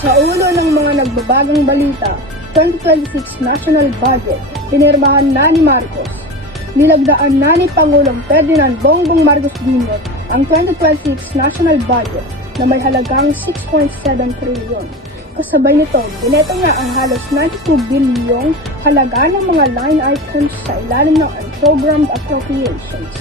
Sa ulo ng mga nagbabagang balita, 2026 National Budget, pinirmahan na ni Marcos. Nilagdaan na ni Pangulong Ferdinand Bongbong Marcos Jr. ang 2026 National Budget na may halagang 6.7 trilyon. Kasabay nito, bineto nga ang halos 92 bilyong halaga ng mga line items sa ilalim ng unprogrammed appropriations.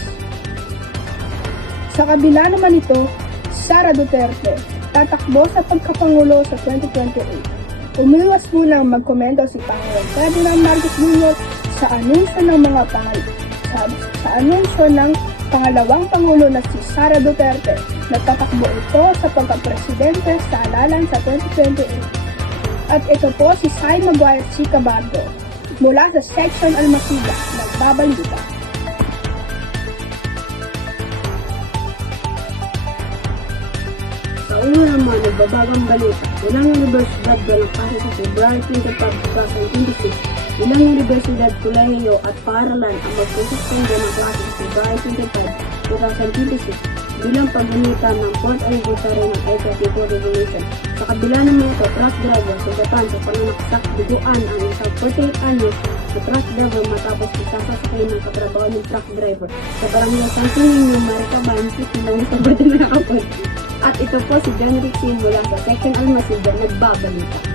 Sa kabila naman ito, Sara Duterte, tatakbo sa pagkapangulo sa 2028. Umiwas munang magkomento si Pangulong Ferdinand Marcos Jr. sa anunsyo ng mga sa anunsyo ng pangalawang pangulo na si Sara Duterte na tatakbo ito sa pagkapresidente sa halalan sa 2028. At ito po si Sai Maguire Chicabardo mula sa Section Almasida, nagbabalita. Sa ulo ng mga nagbabagang balita, ilang universidad walang pasa sa February 25, 2026. Ilang universidad, kolehiyo at paaralan ang magsususpende ng klase sa February 25, 2026 bilang paggunita ng 4th anniversary ng LTO Revolution. Sa kabila ng mga truck driver sa Japan sa pananaksak biguan ang isang 48 anyos na truck driver matapos isasasakay ng katrabaho ng truck driver sa barangay San Niño, Maricaban, City ng Sabado na Kapag. At ito po si John Rixie mula sa Second Almasida, nagbabalita.